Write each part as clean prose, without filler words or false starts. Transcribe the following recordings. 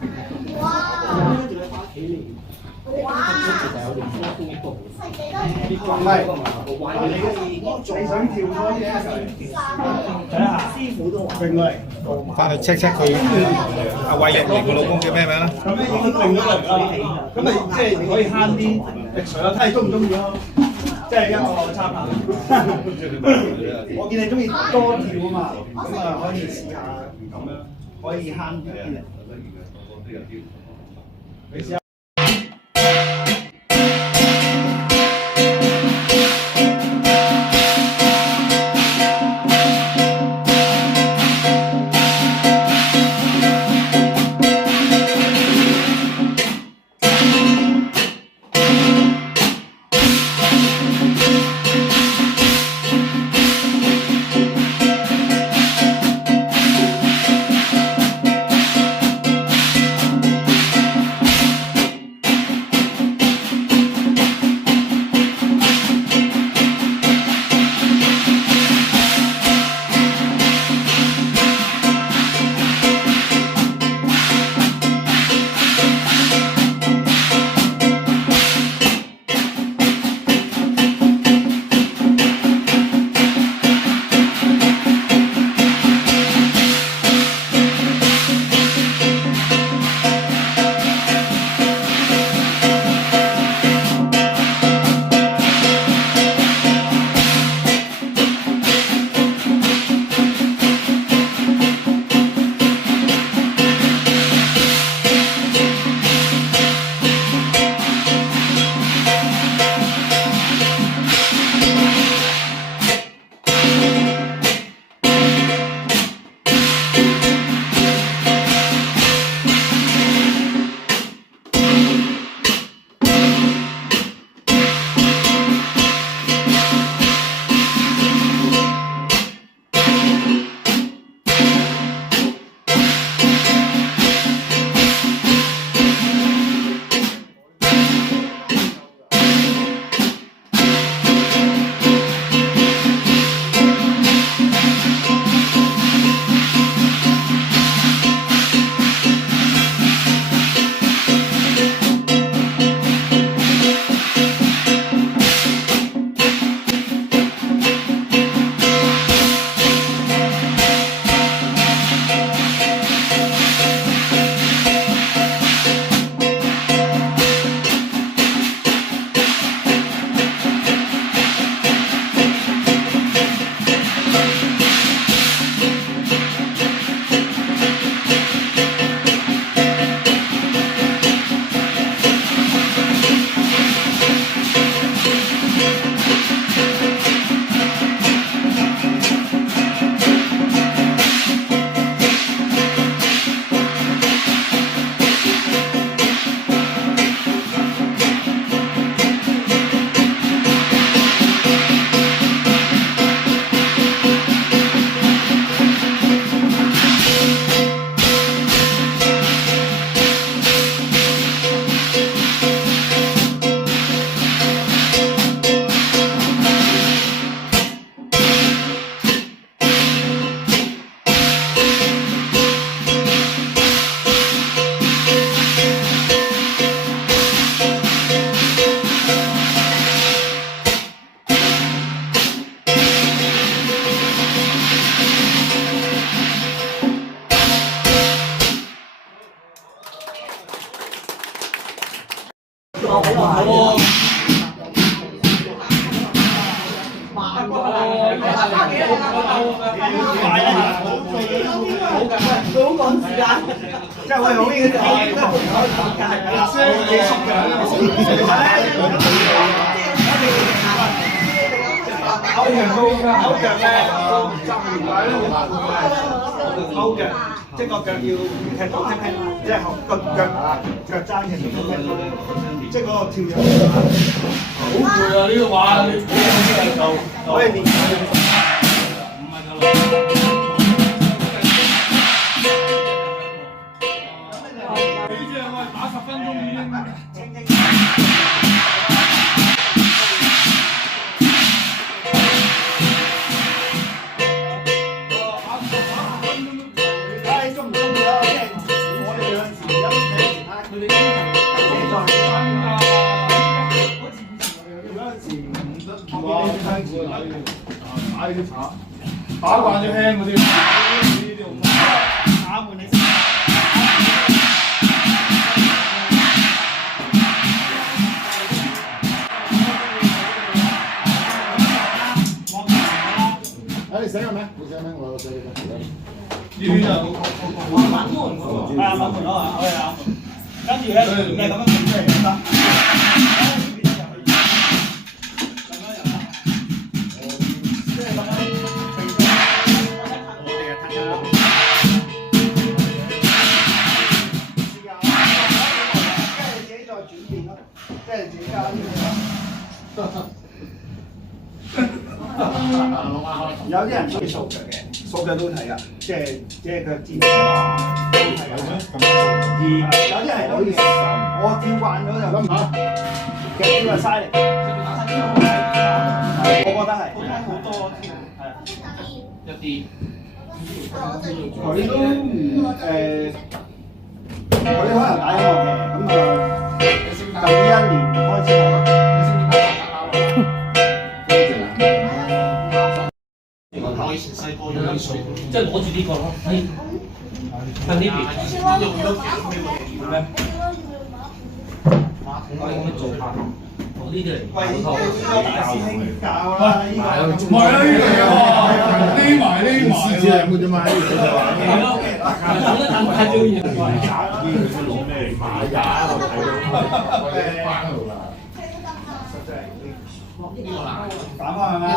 跟住你翻屋企練。其實有練功夫一個唔係你想跳多啲睇下師傅都話揈過嚟，翻去 check 佢阿慧玲個老公叫咩名啦？咁咧已經揈咗過嚟啦，咁咪即係你可以慳啲力水咯，睇你中唔中意咯，即係一個參考。我見你中意多跳啊嘛，咁啊可以試下咁樣，可以慳啲力。你試下。好趕時間，即係我哋好呢個地都唔可以講價，幾熟嘅，歐陽高㗎，歐陽咧，歐腳，即係個腳要踢到踢，即係個腳踭嘅踢到踢，即係嗰個跳躍。好攰啊！呢個話你可以練。打10分鐘已經。睇中唔中意啦，即係我哋有陣時。打呢啲茶，打慣咗輕嗰啲，呢啲好打滿你識。你寫個名？你寫名我寫個。呢啲就係啊，滿門咯，係啊。跟住咧，你咁樣整出嚟就得。即係自己加啲有啲人中意掃腳嘅，掃腳都睇噶，即係腳尖都睇噶。而有啲係可以，我跳慣咗就咁嚇，其實跳係嘥力。我覺得係好多添，係啊。一啲。佢都佢可能打音樂嘅，咁近呢1年開始我以前細個用水，即係攞住呢個咯，向呢邊用咗咩？我用乜做法？我呢啲嚟，喂，大師兄教啦，呢個唔係啊，呢個啊，匿埋試試係冇啫嘛，呢個就係咯，講得咁快表現。攞咩嚟買呀？我睇到翻度啦。打翻去啦，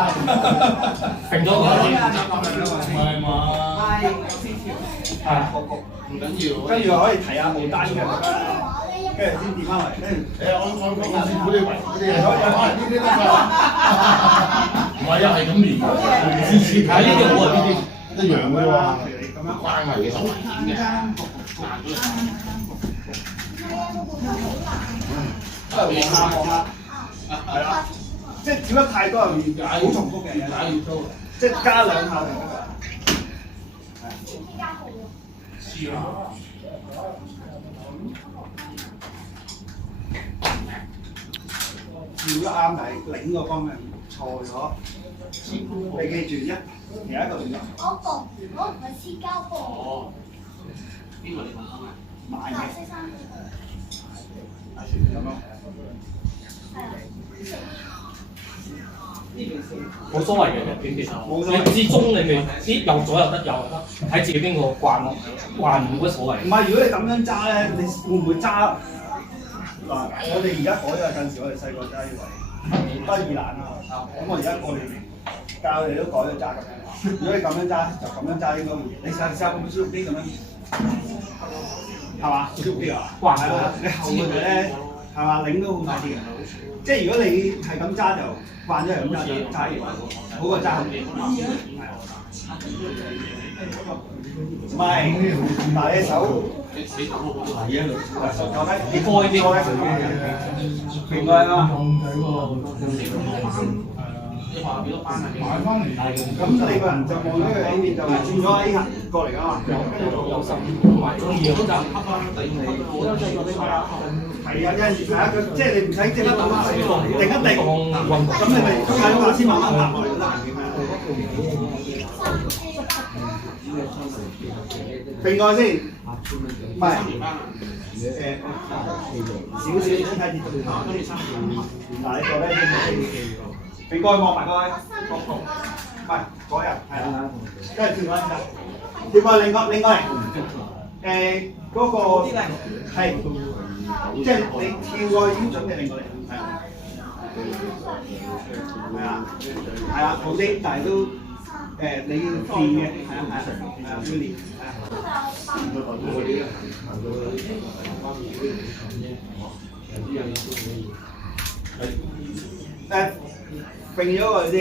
停咗嗰啲，係嘛？係唔緊要。跟住可以提下冇單嘅，跟住先跌翻嚟。我講師傅啲呢啲得㗎。唔係啊，係咁練嘅。次次係呢啲好啊，呢啲一樣嘅喎，咁樣關係嘅手點嘅。望下，係啦，即係跳得太多又好重複嘅，即係加2下就得㗎。試啊！跳得啱係領個方向錯咗，你記住有一個動作。我唔係黐膠布。哦，邊個嚟講啊？買嘅。色衫咁咯。冇所謂嘅短其實，你至終你咪啲右左又得，右又得，睇自己邊個慣咯，慣冇乜所謂。唔係，如果你咁樣揸咧，你會唔會揸？嗱，我哋而家改咗，近時我哋細個揸以為不二難啊，咁我而家我哋教你都改咗揸咁樣。如果你咁樣揸，就咁樣揸應該會。你試下會唔會舒服啲咁樣？係嘛？舒服啲啊？慣係啦，你後面咧係嘛，擰都好快啲嘅。即係如果你係咁揸就慣咗係咁揸就揸完，好過揸後面。係啊。唔係，但係你手手低，你開啲，平開啊！買翻嚟。咁你個人就望咗佢喺邊，就轉咗 A 下過嚟㗎嘛，跟住做右手，係啊，有陣時係啊，即係你唔使即刻等下，定一定，咁你咪睇下先慢慢拍落嚟都得嘅。並過先，唔係少少身體接觸。嗱，你做咧先，並過望埋過去，唔係左右，係啦，跟住轉過嚟，轉過嚟另外嗰個係，即係你跳過去已經準備另過嚟，係啊，係啊，好啲，但係都。你要練嘅，係啊，要練，揈咗佢先，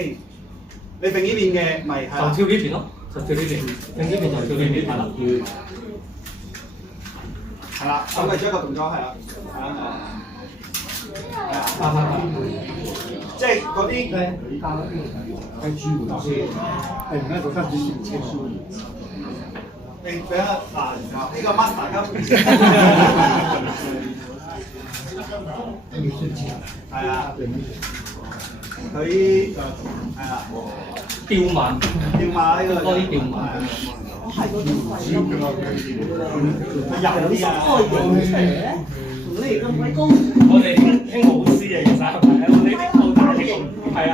你揈呢邊嘅咪係啦，就跳呢邊咯，就跳呢邊，揈呢邊就跳呢邊，係啦，係啦，咁咪做一個動作係啦，係啊，即係嗰啲。開劇本先，哎，那個看劇本切書。你俾下嗱，呢個 master 級，係啊，佢係啦，吊馬，吊馬呢個多啲吊馬。油啲啊，我哋興舞獅啊，其實係咪？我哋啲後大啲係啊。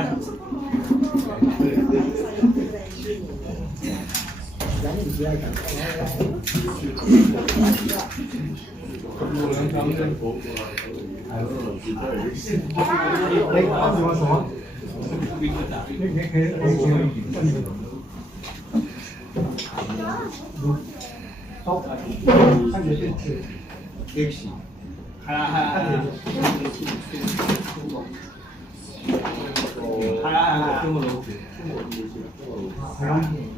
係啦係啦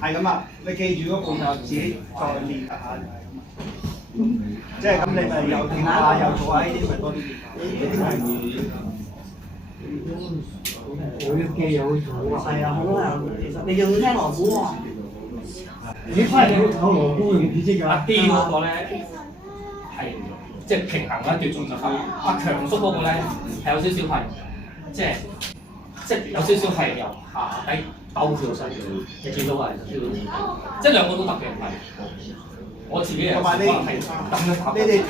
係咁啊！你記住嗰步就自己再練下。即係咁，你咪又跳下又做下呢啲，咪多啲練。係啊，好啊，其實你要聽鑼鼓喎。你翻嚟炒羅菇用皮筋㗎？阿 D 嗰個咧係即係平衡啦，叫做就係阿強叔嗰個咧係有少少係即係有少少係由下底兜跳上，你見到係即係兩個都特別係。我自己同埋你哋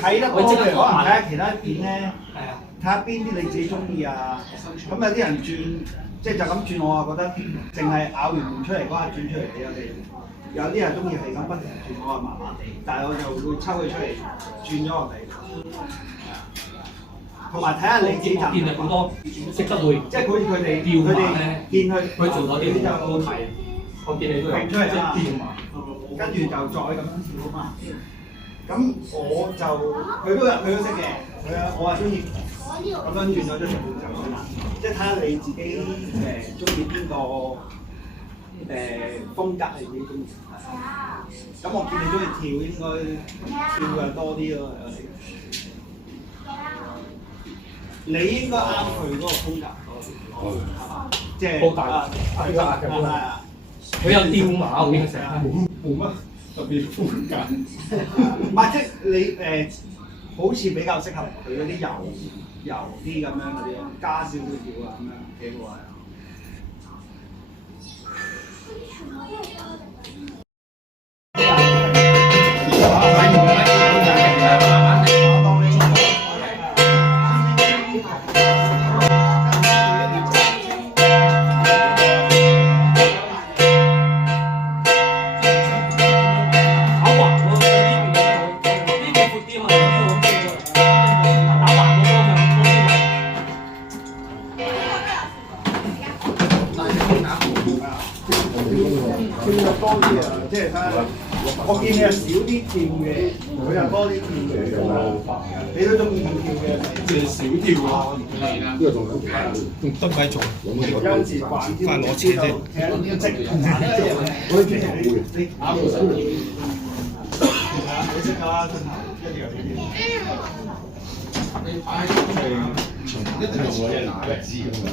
睇得多嘅，可能睇下其他片咧，睇下邊啲你自己中意啊。咁有啲人轉，即係就咁轉，我啊覺得淨係咬完門出嚟嗰下轉出嚟俾我哋。有啲人中意係咁不停轉，我係麻麻地，但係我就會抽佢出嚟轉咗落嚟。同埋睇下你自己習慣。好多識得會，即係好似佢哋吊馬咧，見佢做咗啲就好睇。我見你都有揈出嚟啊嘛，吊馬。跟住就再咁樣跳啊嘛。咁我就佢都識嘅，我係中意咁樣轉咗出嚟就嘛。即係睇下你自己中意邊個風格係自己中意。咁我見你中意跳，應該跳嘅多啲咯。你應該啱佢嗰個風格多啲，係嘛？即係好大係啊！佢有吊馬，我見成日。冇乜特別風格。唔係即係你好似比較適合佢嗰啲油啲咁樣嗰啲，加少少條啊咁樣幾好啊！多啲啊！即係睇下，我見你係少啲跳嘅，佢又多啲跳嘅，你都中意跳嘅，即係少跳咯。呢個仲有都唔使做，有陣時慣跳，翻攞車啫。嗰啲其實你啱到手，你識㗎啦，真係一定有呢啲。一定用我嘅拿嘅知咁樣，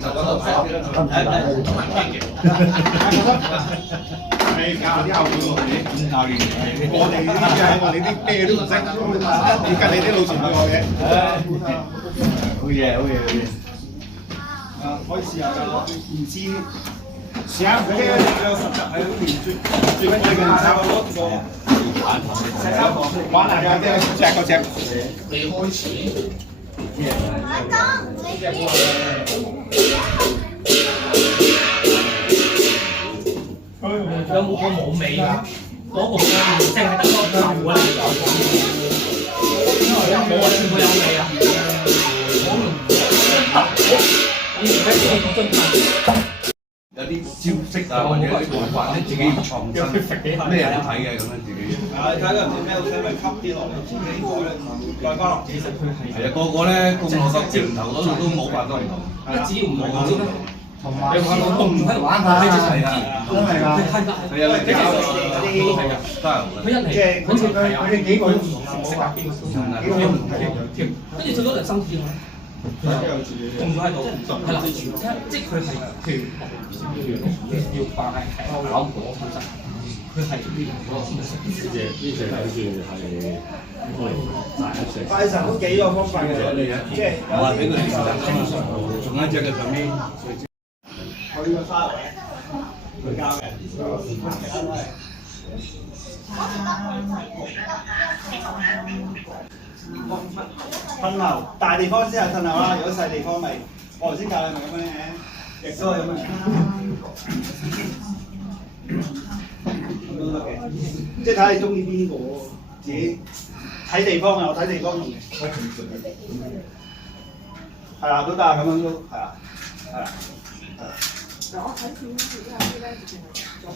就嗰度睇教啲後輩喎，教練，我哋呢啲係我哋啲咩都唔識，要跟你啲老前輩學嘅。好嘢，好嘢，好嘢。可以試下㗎，唔知試下佢有實習喺裏面最緊要嘅就嗰個玩下嘅隻嗰隻。未開始。有冇個冇尾㗎？嗰個淨係得個頭啊！冇啊，全部有尾啊！有啲招式啊，或者做法咧，自己創新，咩人都睇嘅咁樣自己。睇下人哋咩好睇，咪吸啲落嚟，自己再加落自己食。其實個個咧，個鏡頭嗰度都冇辦法唔同。只要唔同啫。同埋你玩我唔喺度玩下，係啊，真係㗎。係啊，你搞嗰啲係啊，style。佢一嚟，好似佢哋幾個都唔同識啊，邊個幾個都唔同跳，跟住做咗兩三次啦。動咗喺度，係啦，即係佢係譬如要扮係考嗰本身，佢佢係拜神都幾個方法嘅，即係我話俾佢哋試下先，仲有一隻嘅上面。佢個沙位，佢交嘅。褪後大地方先係褪後啦，如果細地方咪我頭先教你咪咁樣嘅，亦都係咁樣。咁都得嘅，即係睇你中意邊個，自己睇地方啊，我睇地方用嘅。係啦，都得，咁樣都係啦，係啦。我睇片嗰啲有啲咧，直情係就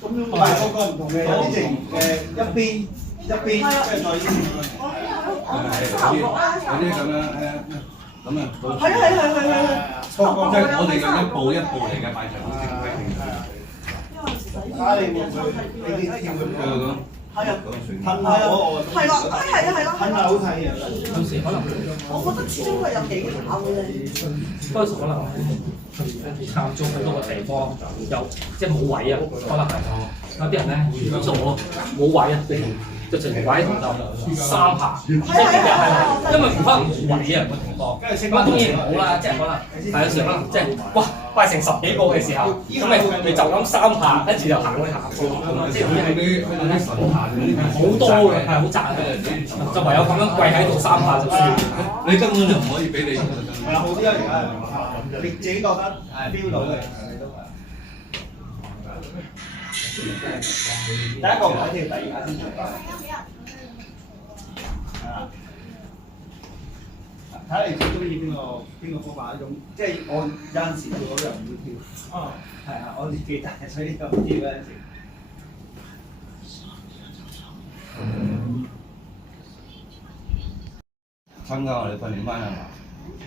咁。唔係個個唔同嘅，有啲直一邊即係再依邊。嗰啲咁樣咁啊，係。即係我哋嘅一步一步嚟嘅擺場。睇你會唔會呢啲跳咁樣？係啊，褪下我係啦，褪下好睇嘅。有時可能我覺得始終都係有技巧嘅咧。嗰陣時可能間中去多個地方有即係冇位啊，可能係有啲人咧如果我冇位啊，就直情擺喺度就三下，即係因為可能冇位啊個情況。咁當然唔好啦，即係可能係有時可能即係哇拜成10幾個嘅時候，咁你就咁3下，跟住就行去行過咁啊，即係啲神壇好多嘅，係好窄嘅，就唯有咁樣跪喺度3下就算。你根本就唔可以俾你。係啦，好啲啊！而家你自己覺得 feel 到嘅，你都係。第一個唔使跳，第二下先做。係啦。睇你最中意邊個方法一種，即係我有陣時跳嗰樣唔會跳。哦。係啊，我記得，所以就唔跳嗰陣時。參加我哋訓練班係嘛？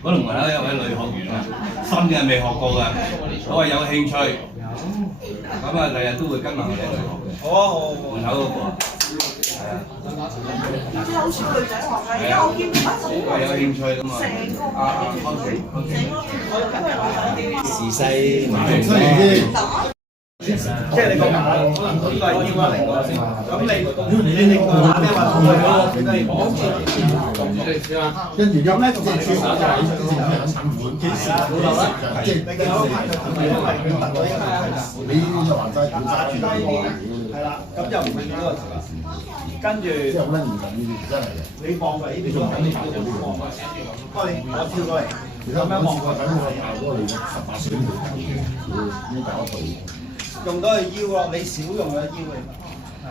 嗰度門口有位女學員啊，3日未學過㗎，我話有興趣，咁啊第日都會跟埋我哋一齊學嘅。好啊，好。門口嗰個係啊。有少女仔學嘅，而家我見我有興趣㗎嘛。時勢唔同啦。即係你個馬可能呢個係腰啊，另外先。咁你另外打咩話？你都係講跟住咁咧，即係跳就係幾時即係你有排就因為佢突咗一個你就還曬跳曬住係啦，咁就唔會見到個頭啦。跟住即係好撚嚴謹呢啲真係嘅。你放過呢邊，不過我跳過嚟，其實我試過睇我教嗰個女18歲都未已經搞得到。用到佢腰咯，你少用佢腰嘅。係。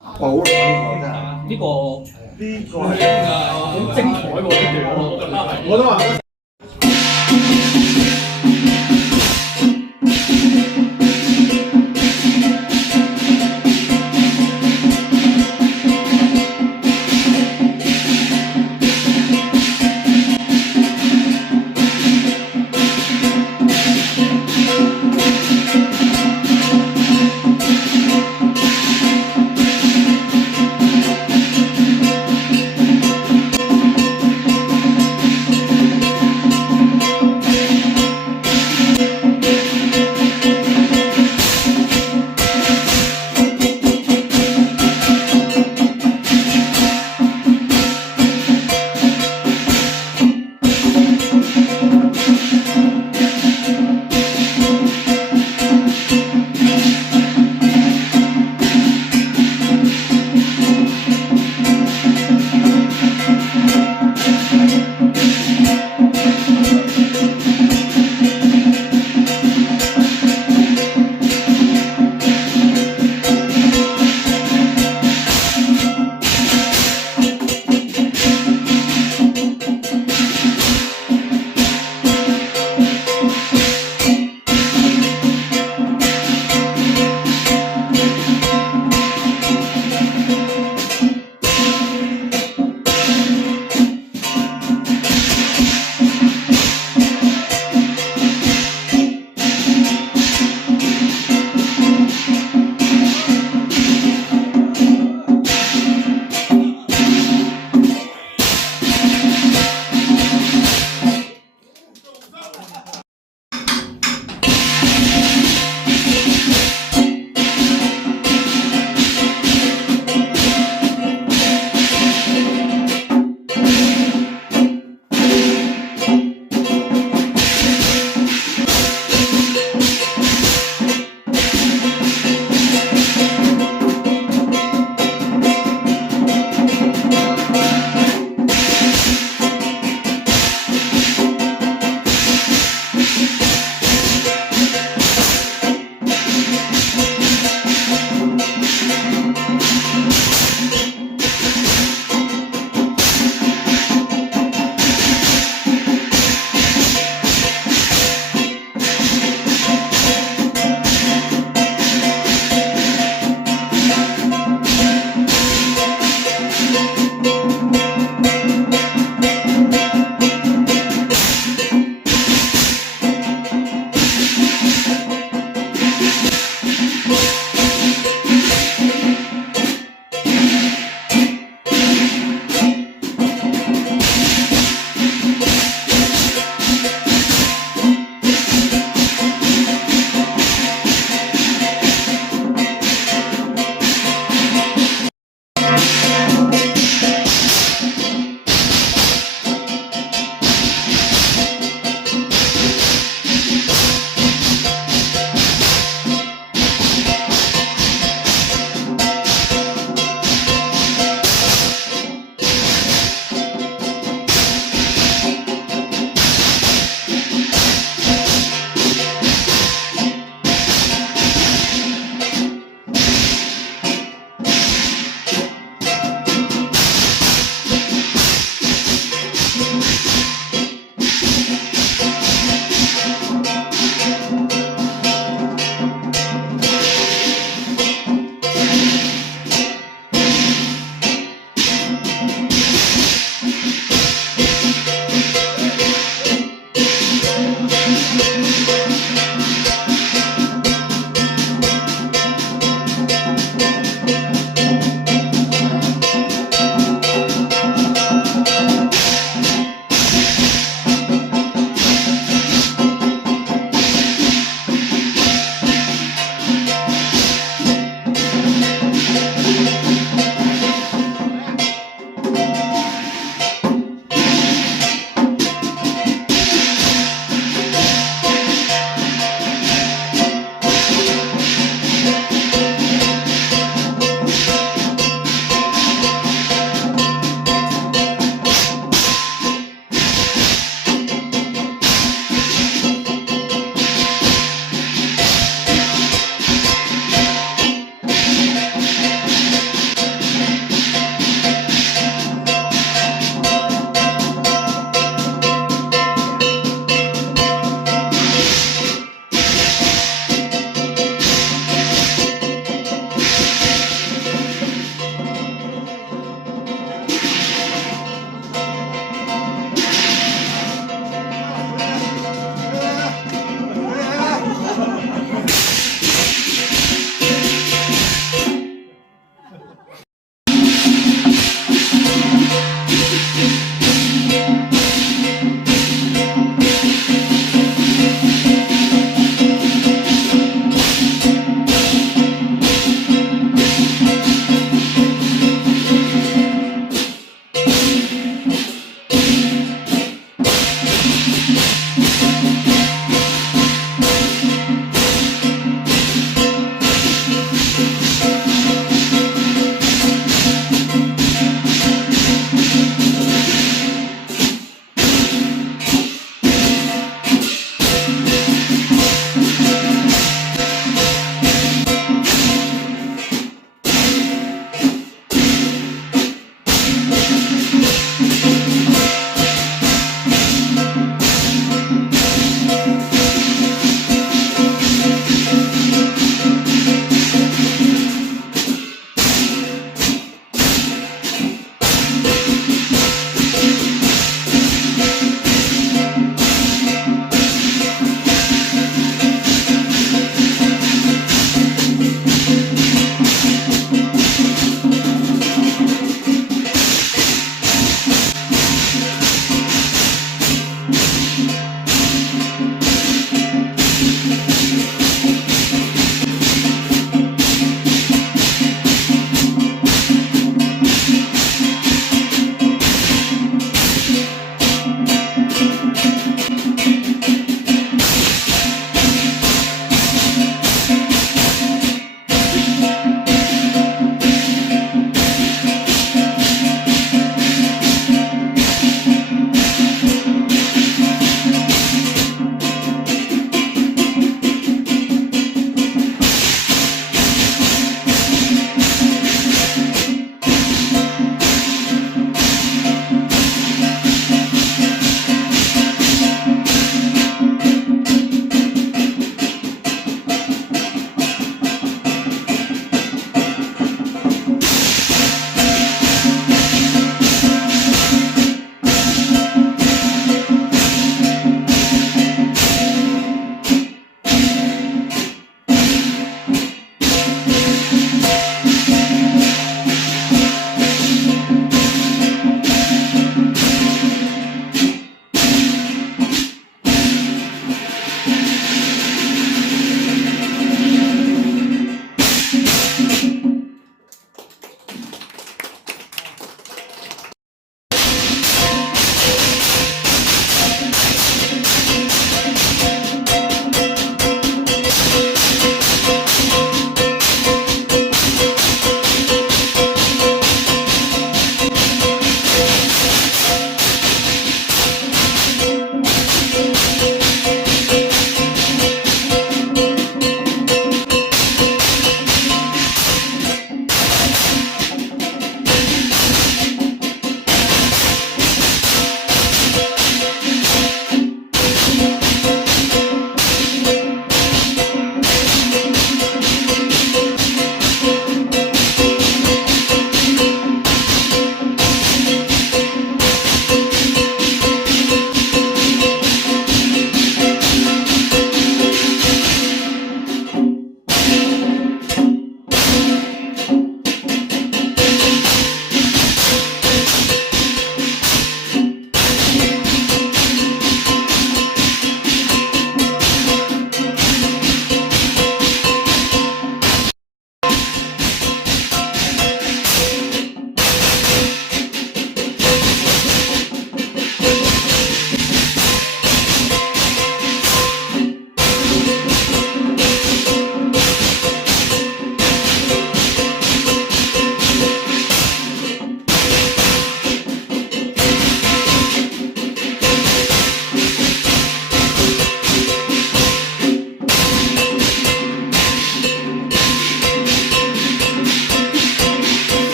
好啦，呢個好精彩喎呢段，我都話。